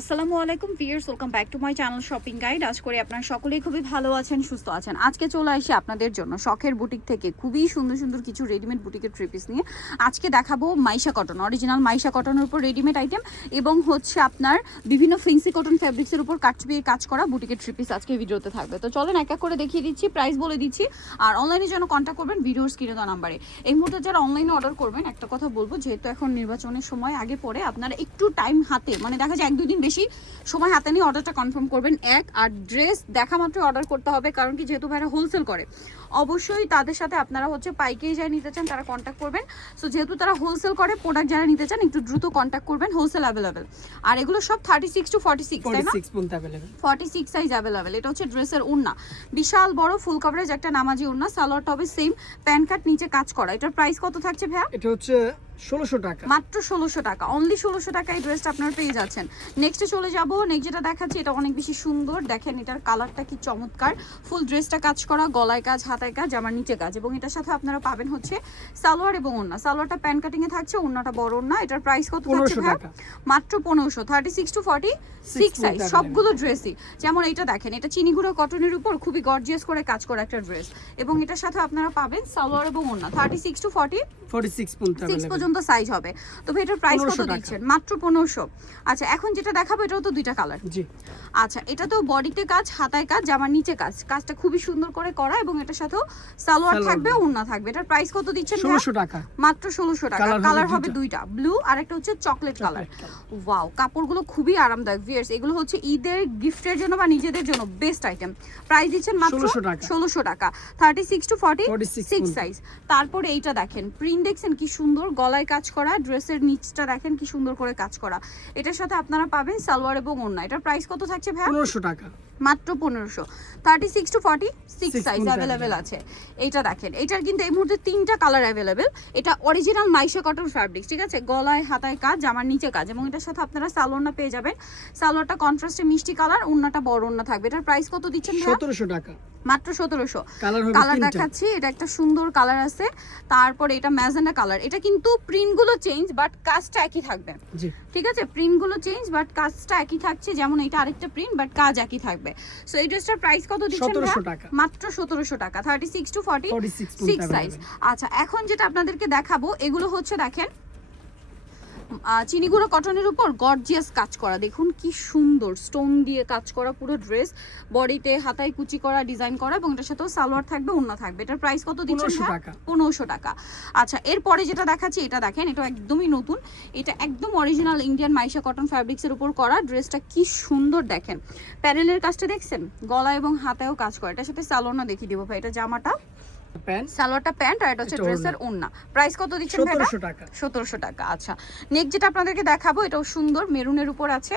আসসালামু আলাইকুম viewers, welcome back to my channel shopping guide. আজ করে আপনারা সকলেই খুবই ভালো আছেন, সুস্থ আছেন। আজকে চলে আসি আপনাদের জন্য শখের বুটিক থেকে খুবই সুন্দর সুন্দর কিছু রেডিমেড বুটিকের থ্রি পিস নিয়ে। আজকে দেখাবো মাইশা কটন, অরিজিনাল মাইশা কটনের উপর রেডিমেড আইটেম এবং হচ্ছে আপনার বিভিন্ন ফেন্সি কটন ফ্যাব্রিক্সের উপর কাটছবিয়ে কাজ করা বুটিকের থ্রি পিস আজকে ভিডিওতে থাকবে। তো চলেন এক এক করে দেখিয়ে দিচ্ছি, প্রাইস বলে দিচ্ছি। আর অনলাইনের জন্য কন্ট্যাক্ট করবেন ভিডিওর স্ক্রিনে দেওয়া নাম্বারে। এই মুহূর্তে যারা অনলাইনে অর্ডার করবেন একটা কথা বলবো, যেহেতু এখন নির্বাচনের সময় আগে পরে আপনারা একটু টাইম হাতে, মানে দেখা যায় 1-2 দিন বেশি সময় হাতে নিয়ে অর্ডারটা কনফার্ম করবেন। আর ড্রেস দেখা মাত্র অর্ডার করতে হবে, কারণ কি যেহেতু ভাইরা হোলসেল করে অবশ্যই তাদের সাথে আপনারা হচ্ছে পাইকারি যারা নিতে চান তারা কন্ট্যাক্ট করবেন। সো যেহেতু তারা হোলসেল করে, প্রোডাক্ট যারা নিতে চান একটু দ্রুত কন্ট্যাক্ট করবেন। Wholesale available. আর এগুলো সব 36 to 46, তাই না? 46 সাইজ অ্যাভেলেবেল। এটা হচ্ছে ড্রেসের ওড়না, বিশাল বড় ফুল কভারেজ একটা নামাজি ওড়না। সালোয়ারটা হবে সেম প্যান্ট কাট, নিচে কাজ করা। এটার প্রাইস কত থাকছে ভাইয়া? এটা হচ্ছে 1600 টাকা, মাত্র 1600 টাকা, অনলি 1600 টাকায় ড্রেসটা আপনারা পেয়ে যাচ্ছেন। নেক্সটে চলে যাব। নেক্সট যেটা দেখাচ্ছি এটা অনেক বেশি সুন্দর, দেখেন এটার কালারটা কি চমৎকার। ফুল ড্রেসটা কাজ করা, গলায় কাজ, হাতায় কাজ, জামার নিচে কাজ, এবং এটার সাথে আপনারা পাবেন হচ্ছে সালোয়ার এবং ওড়না। সালোয়ারটা প্যান্ট কাটিং এ থাকছে, ওড়নাটা বড় ওড়না। এটার প্রাইস কত থাকছে ভাই? মাত্র 1500। 36 to 46 সাইজ, সবগুলো ড্রেসই। যেমন এটা দেখেন, এটা চিনিগুঁড়ো কটনের উপর খুবই গর্জিয়াস করে কাজ করা একটা ড্রেস, এবং এটার সাথে আপনারা পাবেন সালোয়ার এবং ওড়না। 36 to 46 পর্যন্ত সাইজ হবে। তো ভাই এটার প্রাইস কত দিচ্ছেন? মাত্র 1500। আচ্ছা, এখন যেটা দেখাবো এটাও তো দুইটা কালার। জি আচ্ছা, এটা তো বডিতে কাজ, হাতায় কাজ, জামার নিচে কাজ, কাজটা খুবই সুন্দর করে করা, এবং এটার সাথেও সালোয়ার থাকবে, ওড়না থাকবে। এটার প্রাইস কত দিচ্ছেন? 1600 টাকা, মাত্র 1600 টাকা। কালার হবে দুইটা, ব্লু আর একটা হচ্ছে চকলেট কালার। ওয়াও, কাপড়গুলো খুবই আরামদায়ক ভিউয়ার্স। এগুলো হচ্ছে ঈদের গিফটের জন্য বা নিজেদের জন্য বেস্ট আইটেম। প্রাইস দিচ্ছেন মাত্র 1600 টাকা। 36 to 46 সাইজ। তারপরে এইটা দেখেন, প্রিন্ট দেখছেন কি সুন্দর, গলায় কাজ করা, ড্রেসের নিচটা দেখেন কি সুন্দর করে কাজ করা। এটার সাথে আপনারা পাবেন সালোয়ার এবং ওড়না। এটার প্রাইস কত থাকছে ভাই? 1500 টাকা, মাত্র 1500। 36 to 46 সাইজ অ্যাভেলেবেল আছে। এইটা দেখেন, এটার কিন্তু এই মুহূর্তে 3টা কালার অ্যাভেলেবেল। এটা অরিজিনাল মাইশা কটন ফ্যাব্রিক্স, ঠিক আছে? গলায় হাতায় কাজ, জামার নিচে কাজ, এবং এটার সাথে আপনারা সালোয়ারটা পেয়ে যাবেন। সালোয়ারটা কন্ট্রাস্টে মিষ্টি কালার, ওড়নাটা বড় ওড়না থাকবে। এটার প্রাইস কত দিচ্ছেন ভাই? 1700 টাকা, মাত্র 1700। কালার দেখাচ্ছি, এটা একটা সুন্দর কালার আছে। তারপরে এটা ম্যাজেন্ডা কালার। এটা কিন্তু প্রিন্টগুলো চেঞ্জ বাট কাজটা একই থাকবে, জি ঠিক আছে? প্রিন্টগুলো চেঞ্জ বাট কাজটা একই থাকছে। যেমন এটা আরেকটা প্রিন্ট বাট কাজ একই থাকবে। সো এই ড্রেসটার প্রাইস কত দিচ্ছেন? 1700 টাকা, মাত্র 1700 টাকা। 36 to 46 সাইজ। আচ্ছা, এখন যেটা আপনাদেরকে দেখাবো এগুলো হচ্ছে দেখেন চিনিগুঁড়ো কটনের উপর গর্জিয়াস কাজ করা। দেখুন কি সুন্দর স্টোন দিয়ে কাজ করা পুরো ড্রেস, বডিতে হাতায় কুচি করা, ডিজাইন করা, এবং এটার সাথেও সালোয়ার থাকবে, ওড়না থাকবে। এটার প্রাইস কত দিচ্ছেন? 1500 টাকা। আচ্ছা, এরপরে যেটা দেখাচ্ছি এটা দেখেন, এটা একদমই নতুন। এটা একদম অরিজিনাল ইন্ডিয়ান মাইশা কটন ফ্যাব্রিক্সের উপর করা। ড্রেসটা কি সুন্দর দেখেন, প্যানেলের কাজটা দেখছেন, গলা এবং হাতায়ও কাজ করা। এটার সাথে সালোয়ারটা দেখিয়ে দিব ভাই। এটা জামাটা প্যান্ট, সালোয়ারটা প্যান্ট, আর এটা হচ্ছে ড্রেসের ওড়না। প্রাইস কত দিচ্ছেন ভাই? 1700 টাকা, 1700 টাকা। আচ্ছা, নেক্সট যেটা আপনাদেরকে দেখাবো এটাও সুন্দর, মেরুনের উপর আছে।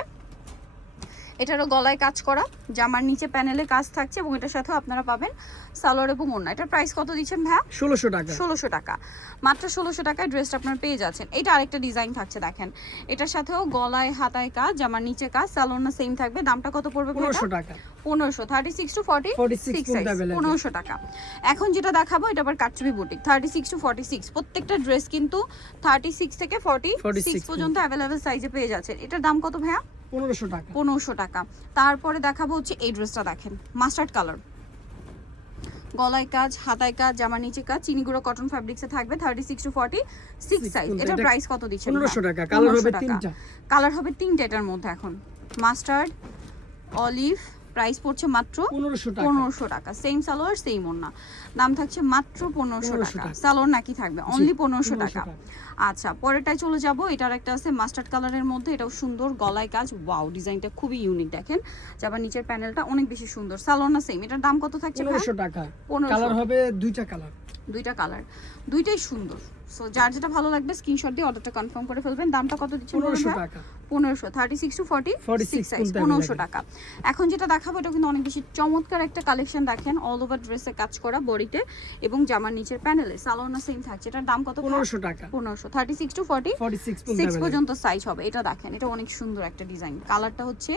এটারও গলায় কাজ করা, জামার নিচে প্যানেলে কাজ থাকছে, এবং এটার সাথেও আপনারা পাবেন সালোয়ার এবং ওড়না। এটার প্রাইস কত দিচ্ছেন ভাই? 1600 টাকা, 1600 টাকা। মাত্র 1600 টাকায় ড্রেসটা আপনারা পেয়ে যাচ্ছেন। এটা আরেকটা ডিজাইন থাকছে দেখেন, এটার সাথেও গলায় হাতায় কাজ, জামার নিচে কাজ, সালোয়ার সেম থাকবে। দামটা কত পড়বে? 1500 টাকা, 1500। 36 to 46 সাইজ, 1500 টাকা। এখন যেটা দেখাবো এটা আবার কাটছবি বুটিক, 36 to 46। প্রত্যেকটা ড্রেস কিন্তু 36 থেকে 46 পর্যন্ত অ্যাভেলেবেল সাইজে পেয়ে যাচ্ছেন। এটার দাম কত ভাইয়া? 1500 টাকা, 1500 টাকা। তারপরে দেখাবো হচ্ছে এই ড্রেসটা দেখেন, মাস্টার্ড কালার, গলায় কাজ, হাতায় কাজ, জামার নিচে কাজ, চিনিগুঁড়ো কটন ফ্যাব্রিক্সে থাকবে। 36 to 46 সাইজ। এটার প্রাইস কত দিচ্ছেন? 1500 টাকা। কালার হবে 3টা, কালার হবে 3টা এটার মধ্যে। এখন মাস্টার্ড, অলিভ, প্রাইস পড়ছে মাত্র 1500 টাকা। সেম সালোয়ার সেম ওড়না, দাম থাকছে মাত্র 1500 টাকা। সালোয়ার নাকি থাকবে, অনলি 1500 টাকা। আচ্ছা, পরেরটায় চলে যাব। এটার একটা আছে মাস্টার্ড কালারের মধ্যে, এটাও সুন্দর, গলায় কাজ, ওয়াও ডিজাইনটা খুবই ইউনিক দেখেন। যাবার নিচের প্যানেলটা অনেক বেশি সুন্দর। সালোয়ার না সেম। এটার দাম কত থাকছে? 1500 টাকা। কালার হবে দুইটা কালার, দুইটাই সুন্দর। সো যার যেটা ভালো লাগবে স্ক্রিনশট দিয়ে অর্ডারটা কনফার্ম করে ফেলবেন। দামটা কত দিচ্ছেন? 1500 টাকা, 1500। 36 to 46 সাইজ, 1500 টাকা। এখন যেটা দেখাবো এটা কিন্তু অনেক বেশি চমৎকার একটা কালেকশন দেখেন, অল ওভার ড্রেসে কাজ করা, বডিতে এবং জামার নিচের প্যানেলে সালোয়ার না সেম থাকছে। এটার দাম কত? 1500 টাকা, 1500। 36 to 46 পর্যন্ত সাইজ হবে। এটা দেখেন, এটা অনেক সুন্দর একটা ডিজাইন। কালারটা হচ্ছে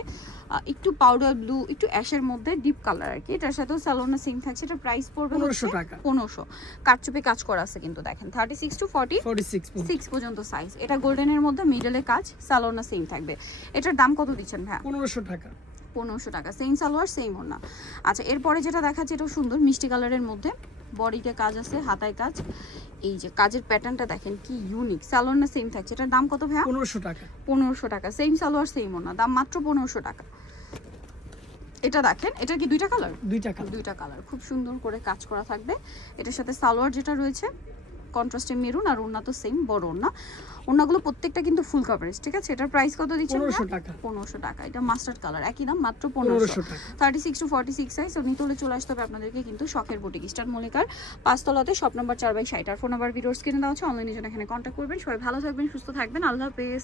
একটু পাউডার ব্লু, একটু অ্যাশের মধ্যে ডিপ কালার আর কি। এটার সাথেও সালোয়ার না সেম থাকছে। এটা প্রাইস পড়বে 1500 টাকা, 1500। কাটচুপি কাজ করা আছে কিন্তু দেখেন। 36 to 46 পর্যন্ত সাইজ। এটা গোল্ডেনের মধ্যে মিডলে কাজ, সালোয়ার না সেম সেম থাকবে। এটার দাম কত দিচ্ছেন ভাইয়া? 1500 টাকা। 1500 টাকা, সেম সালোয়ার সেম ওড়না। আচ্ছা এরপরে যেটা দেখাচ্ছে এটাও সুন্দর মিষ্টি কালারের মধ্যে, বডিতে কাজ আছে, হাতায় কাজ, এই যে কাজের প্যাটার্নটা দেখেন কি ইউনিক। সালোয়ার না সেম থাকছে, এটার দাম কত ভাইয়া? 1500 টাকা। 1500 টাকা, সেম সালোয়ার সেম ওড়না, দাম মাত্র 1500 টাকা। এটা দেখেন, এটা কি দুইটা কালার? দুইটা কালার, খুব সুন্দর করে কাজ করা থাকবে। এটার সাথে সালোয়ার যেটা রয়েছে কন্ট্রাস্টে মেরুন, আর ওড়না তো সেম বড় ওড়না। ওড়নাগুলো প্রত্যেকটা কিন্তু ফুল কভারেজ, ঠিক আছে? এটার প্রাইস কত দিচ্ছেন? 1500 টাকা। 1500 টাকা। এটা মাস্টার্ড কালার, একই দাম, মাত্র 1500 1500 টাকা। 36 টু 46 সাইজ। তো নিতে হলে চলে আসতে হবে আপনাদেরকে কিন্তু শখের বুটিক, ইস্টার্ন মল্লিকার 5 তলাতে, শপ নাম্বার 4/60। আর ফোন নাম্বার ভিডিওর স্ক্রিনে দেওয়া আছে, অনলাইনে জন্য এখানে কন্ট্যাক্ট করবেন। সবাই ভালো থাকবেন, সুস্থ থাকবেন, আল্লাহ হাফেজ।